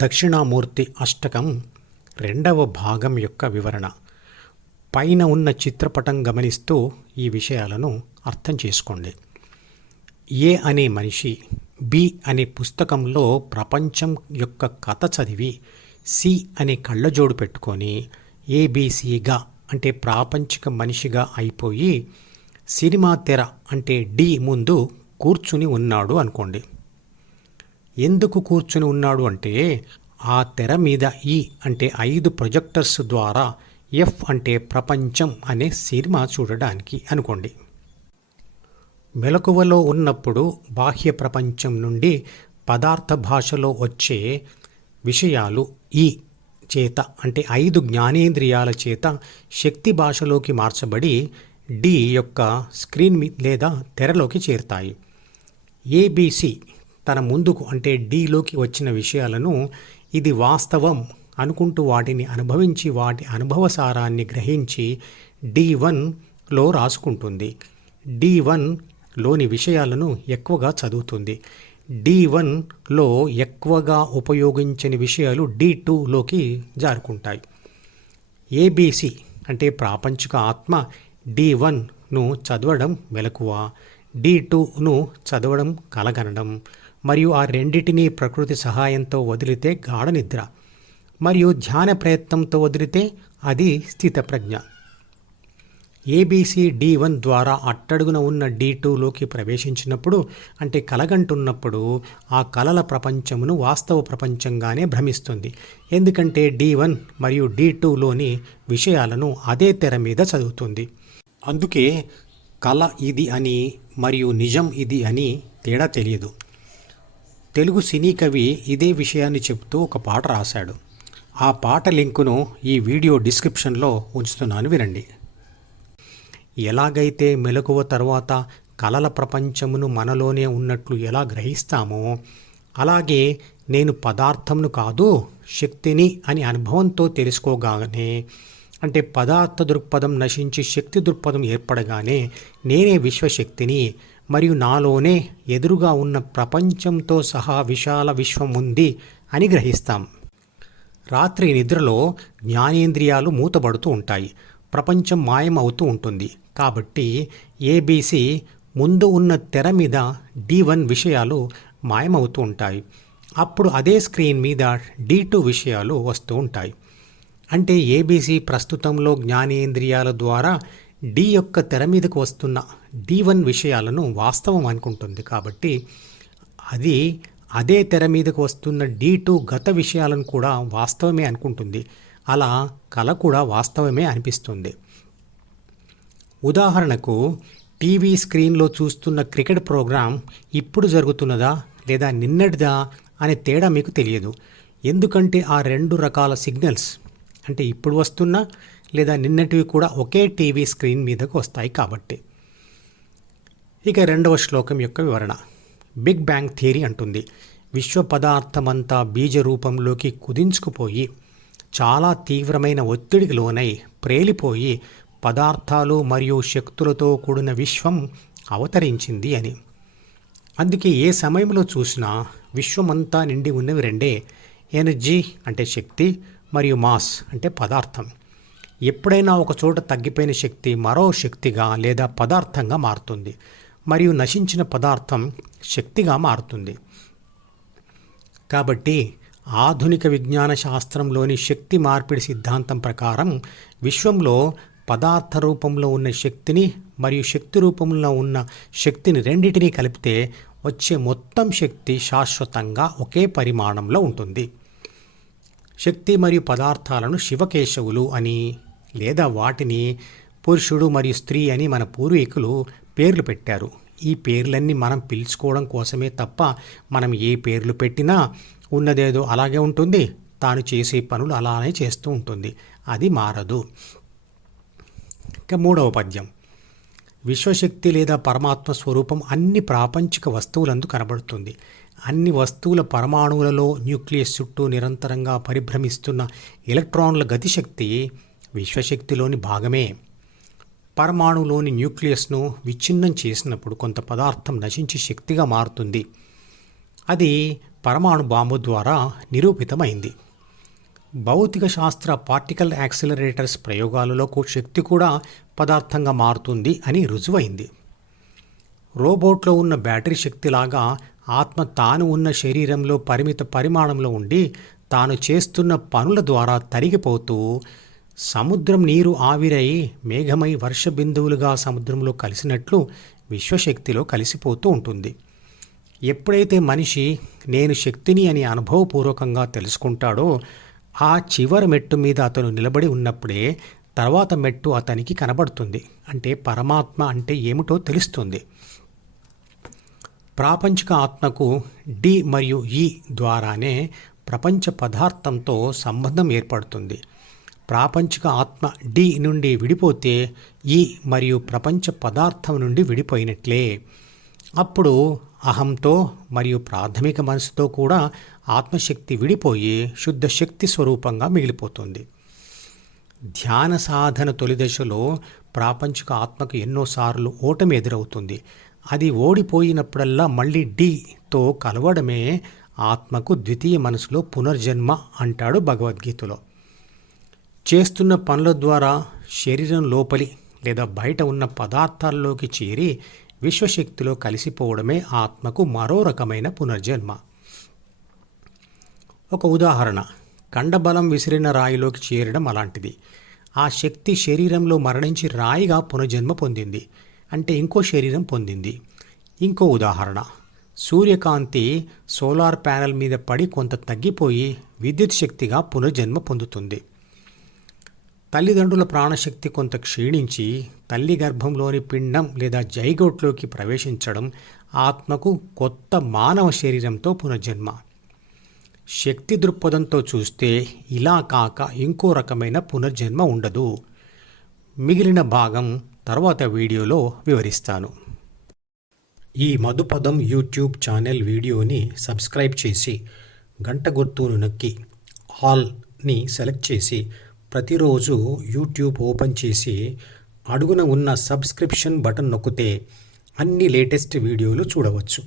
దక్షిణామూర్తి అష్టకం రెండవ భాగం యొక్క వివరణ. పైన ఉన్న చిత్రపటం గమనిస్తూ ఈ విషయాలను అర్థం చేసుకోండి. ఏ అనే మనిషి బి అనే పుస్తకంలో ప్రపంచం యొక్క కథ చదివి సి అనే కళ్ళజోడు పెట్టుకొని ఏబిసిగా అంటే ప్రాపంచిక మనిషిగా అయిపోయి సినిమా తెర అంటే డి ముందు కూర్చుని ఉన్నాడు అనుకోండి. ఎందుకు కూర్చుని ఉన్నాడు అంటే ఆ తెర మీద ఈ అంటే 5 ప్రొజెక్టర్స్ ద్వారా ఎఫ్ అంటే ప్రపంచం అనే సినిమా చూడడానికి అనుకోండి. మెలకువలో ఉన్నప్పుడు బాహ్య ప్రపంచం నుండి పదార్థ భాషలో వచ్చే విషయాలు ఈ చేత అంటే 5 జ్ఞానేంద్రియాల చేత శక్తి భాషలోకి మార్చబడి డి యొక్క స్క్రీన్ లేదా తెరలోకి చేరుతాయి. ఏబిసి తన ముందుకు అంటే డీలోకి వచ్చిన విషయాలను ఇది వాస్తవం అనుకుంటూ వాటిని అనుభవించి వాటి అనుభవసారాన్ని గ్రహించి D1లో రాసుకుంటుంది. D1లోని విషయాలను ఎక్కువగా చదువుతుంది. D1లో ఎక్కువగా ఉపయోగించని విషయాలు D2లోకి జారుకుంటాయి. ఏబిసి అంటే ప్రాపంచిక ఆత్మ D1ను చదవడం మెలకువ, D2ను చదవడం కలగనడం మరియు ఆ రెండిటినీ ప్రకృతి సహాయంతో వదిలితే గాఢ నిద్ర మరియు ధ్యాన ప్రయత్నంతో వదిలితే అది స్థితప్రజ్ఞ. ఏబిసి D1 ద్వారా అట్టడుగున ఉన్న D2లోకి ప్రవేశించినప్పుడు అంటే కలగంటున్నప్పుడు ఆ కలల ప్రపంచమును వాస్తవ ప్రపంచంగానే భ్రమిస్తుంది. ఎందుకంటే D1 మరియు D2లోని విషయాలను అదే తెర మీద చదువుతుంది. అందుకే కల ఇది అని మరియు నిజం ఇది అని తేడా తెలియదు. తెలుగు సినీ కవి ఇదే విషయాన్ని చెబుతూ ఒక పాట రాశాడు. ఆ పాట లింకును ఈ వీడియో డిస్క్రిప్షన్లో ఉంచుతున్నాను, వినండి. ఎలాగైతే మెలకువ తర్వాత కలల ప్రపంచమును మనలోనే ఉన్నట్లు ఎలా గ్రహిస్తామో అలాగే నేను పదార్థంను కాదు శక్తిని అని అనుభవంతో తెలుసుకోగానే అంటే పదార్థ దృక్పథం నశించి శక్తి దృక్పథం ఏర్పడగానే నేనే విశ్వశక్తిని మరియు నాలోనే ఎదురుగా ఉన్న ప్రపంచంతో సహా విశాల విశ్వం ఉంది అని గ్రహిస్తాం. రాత్రి నిద్రలో జ్ఞానేంద్రియాలు మూతబడుతూ ఉంటాయి, ప్రపంచం మాయం అవుతూ ఉంటుంది. కాబట్టి ఏబిసి ముందు ఉన్న తెర మీద D1 విషయాలు మాయమవుతూ ఉంటాయి. అప్పుడు అదే స్క్రీన్ మీద D2 విషయాలు వస్తూ ఉంటాయి. అంటే ఏబిసి ప్రస్తుతంలో జ్ఞానేంద్రియాల ద్వారా డి యొక్క తెర మీదకు వస్తున్న D1 విషయాలను వాస్తవం అనుకుంటుంది. కాబట్టి అది అదే తెర మీదకు వస్తున్న D2 గత విషయాలను కూడా వాస్తవమే అనుకుంటుంది. అలా కల కూడా వాస్తవమే అనిపిస్తుంది. ఉదాహరణకు టీవీ స్క్రీన్లో చూస్తున్న క్రికెట్ ప్రోగ్రాం ఇప్పుడు జరుగుతున్నదా లేదా నిన్నటిదా అనే తేడా మీకు తెలియదు. ఎందుకంటే ఆ 2 రకాల సిగ్నల్స్ అంటే ఇప్పుడు వస్తున్న లేదా నిన్నటివి కూడా ఒకే టీవీ స్క్రీన్ మీదకు వస్తాయి కాబట్టి. ఇక రెండవ శ్లోకం యొక్క వివరణ. బిగ్ బ్యాంగ్ థియరీ అంటుంది, విశ్వ పదార్థమంతా బీజ రూపంలోకి కుదించుకుపోయి చాలా తీవ్రమైన ఒత్తిడికి లోనై ప్రేలిపోయి పదార్థాలు మరియు శక్తులతో కూడిన విశ్వం అవతరించింది అని. అందుకే ఏ సమయంలో చూసినా విశ్వమంతా నిండి ఉన్నవి రెండే, ఎనర్జీ అంటే శక్తి మరియు మాస్ అంటే పదార్థం. ఎప్పుడైనా ఒక చోట తగ్గిపోయిన శక్తి మరో శక్తిగా లేదా పదార్థంగా మారుతుంది మరియు నశించిన పదార్థం శక్తిగా మారుతుంది. కాబట్టి ఆధునిక విజ్ఞాన శాస్త్రంలోని శక్తి మార్పిడి సిద్ధాంతం ప్రకారం విశ్వంలో పదార్థ రూపంలో ఉన్న శక్తిని మరియు శక్తి రూపంలో ఉన్న శక్తిని రెండింటినీ కలిపితే వచ్చే మొత్తం శక్తి శాశ్వతంగా ఒకే పరిమాణంలో ఉంటుంది. శక్తి మరియు పదార్థాలను శివకేశవులు అని లేదా వాటిని పురుషుడు మరియు స్త్రీ అని మన పూర్వీకులు పేర్లు పెట్టారు. ఈ పేర్లన్నీ మనం పిలుచుకోవడం కోసమే తప్ప మనం ఏ పేర్లు పెట్టినా ఉన్నదేదో అలాగే ఉంటుంది, తాను చేసే పనులు అలానే చేస్తూ ఉంటుంది, అది మారదు. ఇక మూడవ పద్యం. విశ్వశక్తి లేదా పరమాత్మ స్వరూపం అన్ని ప్రాపంచిక వస్తువులందు కనబడుతుంది. అన్ని వస్తువుల పరమాణువులలో న్యూక్లియస్ చుట్టూ నిరంతరంగా పరిభ్రమిస్తున్న ఎలక్ట్రాన్ల గతిశక్తి విశ్వశక్తిలోని భాగమే. పరమాణువులోని న్యూక్లియస్ను విచ్ఛిన్నం చేసినప్పుడు కొంత పదార్థం నశించి శక్తిగా మారుతుంది. అది పరమాణు బాంబు ద్వారా నిరూపితమైంది. భౌతిక శాస్త్ర పార్టికల్ యాక్సిలరేటర్స్ ప్రయోగాలలో శక్తి కూడా పదార్థంగా మారుతుంది అని రుజువైంది. రోబోట్లో ఉన్న బ్యాటరీ శక్తిలాగా ఆత్మ తాను ఉన్న శరీరంలో పరిమిత పరిమాణంలో ఉండి తాను చేస్తున్న పనుల ద్వారా తరిగిపోతూ సముద్రం నీరు ఆవిరై మేఘమై వర్ష బిందువులుగా సముద్రంలో కలిసినట్లు విశ్వశక్తిలో కలిసిపోతూ ఉంటుంది. ఎప్పుడైతే మనిషి నేను శక్తిని అని అనుభవపూర్వకంగా తెలుసుకుంటాడో ఆ చివరి మెట్టు మీద అతను నిలబడి ఉన్నప్పుడే తర్వాత మెట్టు అతనికి కనబడుతుంది. అంటే పరమాత్మ అంటే ఏమిటో తెలుస్తుంది. ప్రాపంచిక ఆత్మకు డి మరియు ఈ ద్వారానే ప్రపంచ పదార్థంతో సంబంధం ఏర్పడుతుంది. ప్రాపంచిక ఆత్మ డి నుండి విడిపోతే ఈ మరియు ప్రపంచ పదార్థం నుండి విడిపోయినట్లే. అప్పుడు అహంతో మరియు ప్రాథమిక మనసుతో కూడా ఆత్మశక్తి విడిపోయి శుద్ధ శక్తి స్వరూపంగా మిగిలిపోతుంది. ధ్యాన సాధన తొలి దశలో ప్రాపంచిక ఆత్మకు ఎన్నోసార్లు ఓటమి ఎదురవుతుంది. అది ఓడిపోయినప్పుడల్లా మళ్ళీ డితో కలవడమే ఆత్మకు ద్వితీయ మనసులో పునర్జన్మ అంటాడు భగవద్గీతలో. చేస్తున్న పనుల ద్వారా శరీరం లోపలి లేదా బయట ఉన్న పదార్థాల్లోకి చేరి విశ్వశక్తిలో కలిసిపోవడమే ఆత్మకు మరో రకమైన పునర్జన్మ. ఒక ఉదాహరణ, కండబలం విసిరిన రాయిలోకి చేరడం అలాంటిది. ఆ శక్తి శరీరంలో మరణించి రాయిగా పునర్జన్మ పొందింది, అంటే ఇంకో శరీరం పొందింది. ఇంకో ఉదాహరణ, సూర్యకాంతి సోలార్ ప్యానెల్ మీద పడి కొంత తగ్గిపోయి విద్యుత్ శక్తిగా పునర్జన్మ పొందుతుంది. తల్లిదండ్రుల ప్రాణశక్తి కొంత క్షీణించి తల్లి గర్భంలోని పిండం లేదా జైగోట్లోకి ప్రవేశించడం ఆత్మకు కొత్త మానవ శరీరంతో పునర్జన్మ. శక్తి దృక్పథంతో చూస్తే ఇలా కాక ఇంకో రకమైన పునర్జన్మ ఉండదు. మిగిలిన భాగం తర్వాత వీడియోలో వివరిస్తాను. ఈ మధుపదం యూట్యూబ్ ఛానల్ వీడియోని సబ్స్క్రైబ్ చేసి గంట గుర్తును నొక్కి ఆల్ని సెలెక్ట్ చేసి ప్రతిరోజు యూట్యూబ్ ఓపెన్ చేసి అడుగున ఉన్న సబ్స్క్రిప్షన్ బటన్ నొక్కితే అన్ని లేటెస్ట్ వీడియోలు చూడవచ్చు.